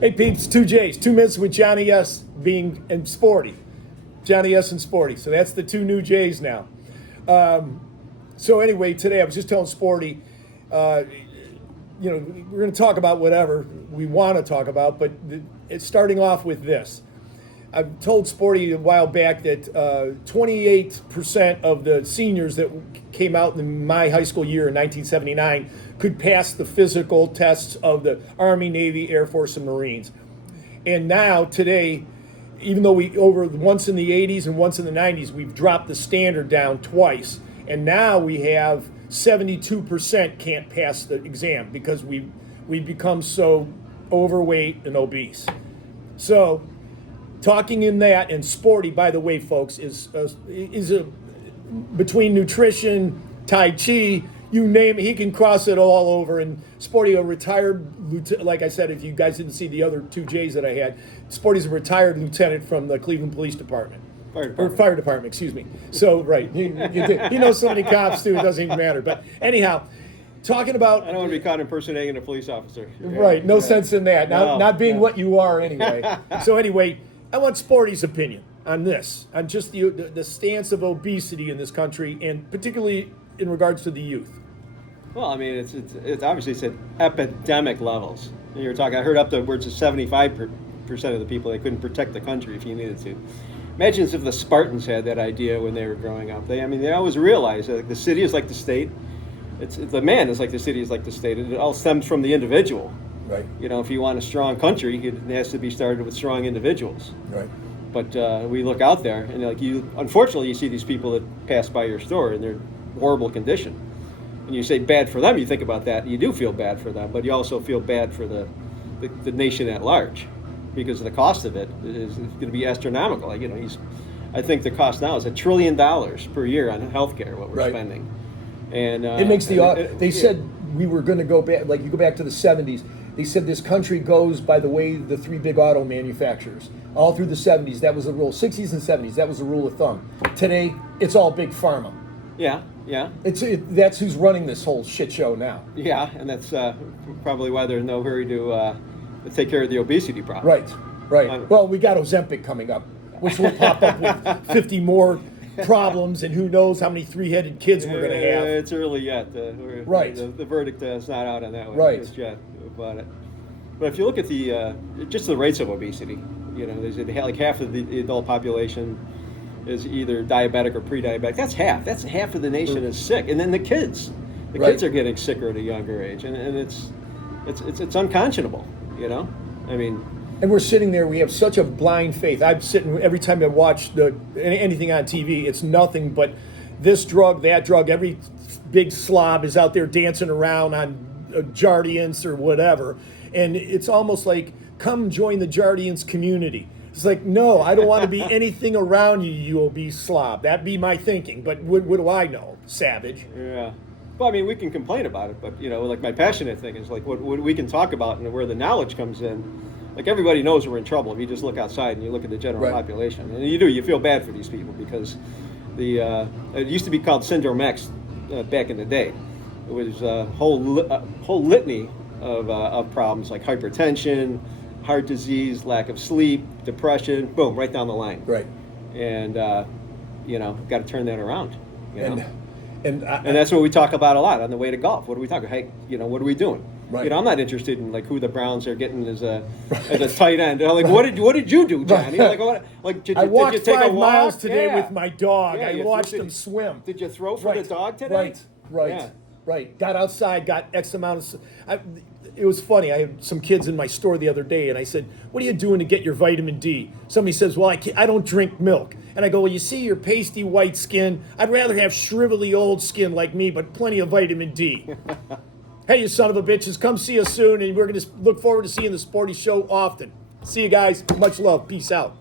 Hey peeps, two J's, 2 minutes with Johnny S. and Sporty. Johnny S. and Sporty. So that's the two new J's now. So anyway, today I was just telling Sporty, we're going to talk about whatever we want to talk about, but it's starting off with this. I've told Sporty a while back that 28% of the seniors that came out in my high school year in 1979 could pass the physical tests of the Army, Navy, Air Force, and Marines. And now, today, even though once in the 80s and once in the 90s, we've dropped the standard down twice. And now we have 72% can't pass the exam because we've become so overweight and obese. So, talking in that, and Sporty, by the way, folks, is between nutrition, Tai Chi, you name it, he can cross it all over. And Sporty, a retired lieutenant, like I said, if you guys didn't see the other two J's that I had, Sporty's a retired lieutenant from the Cleveland Police Department. Fire department, excuse me. So, right, he knows so many cops too, it doesn't even matter. But anyhow, talking about... I don't want to be caught impersonating a police officer. Right, no sense in that. Not being what you are anyway. So anyway, I want Sporty's opinion on this, on just the stance of obesity in this country, and particularly in regards to the youth. Well, I mean, it's obviously it's at epidemic levels. And you're talking, I heard upwards of 75% of the people, they couldn't protect the country if you needed to. Imagine if the Spartans had that idea when they were growing up. They always realized that the city is like the state. The man is like the city is like the state. It all stems from the individual. Right. If you want a strong country, it has to be started with strong individuals. Right. But we look out there, and unfortunately, you see these people that pass by your store, and they're in horrible condition. And you say bad for them, you think about that, and you do feel bad for them, but you also feel bad for the nation at large, because the cost of it is going to be astronomical. I think the cost now is $1 trillion per year on healthcare, what we're spending. And it makes they said we were going to go back, like you go back to the 70s. They said this country goes by the way the three big auto manufacturers. All through the 70s, that was the rule. 60s and 70s, that was the rule of thumb. Today, it's all big pharma. Yeah. That's who's running this whole shit show now. Yeah, and that's probably why there's no hurry to take care of the obesity problem. Right. Well, we got Ozempic coming up, which will pop up with 50 more problems, and who knows how many three-headed kids we're going to have. It's early yet. Right. The verdict is not out on that one just yet about it. But if you look at just the rates of obesity, there's like half of the adult population is either diabetic or pre-diabetic. That's half. That's half of the nation is sick, and then the kids. The kids are getting sicker at a younger age, and it's unconscionable. I mean. And we're sitting there, we have such a blind faith. I'm sitting, every time I watch anything on TV, it's nothing but this drug, that drug. Every big slob is out there dancing around on Jardiance or whatever. And it's almost like, come join the Jardiance community. It's like, no, I don't want to be anything around you, you obese slob. That'd be my thinking. But what do I know? Savage. Yeah. Well, I mean, we can complain about it, but, like my passionate thing is like what we can talk about and where the knowledge comes in. Like everybody knows we're in trouble if you just look outside and you look at the general population, and you feel bad for these people because it used to be called Syndrome X back in the day. It was a whole litany of problems like hypertension, heart disease, lack of sleep, depression, boom, right down the line. Right. And got to turn that around. And that's what we talk about a lot on the way to golf. What do we talk about? Hey, what are we doing? Right. I'm not interested in like who the Browns are getting as a tight end. Like, what did you do, Johnny? I walked 5 miles today with my dog. I watched him swim. Did you throw for the dog today? Right. Got outside, got X amount of... It was funny. I had some kids in my store the other day, and I said, what are you doing to get your vitamin D? Somebody says, well, I don't drink milk. And I go, well, you see your pasty white skin? I'd rather have shrivelly old skin like me, but plenty of vitamin D. Hey, you son of a bitches, come see us soon, and we're going to look forward to seeing the Sporty Show often. See you guys. Much love. Peace out.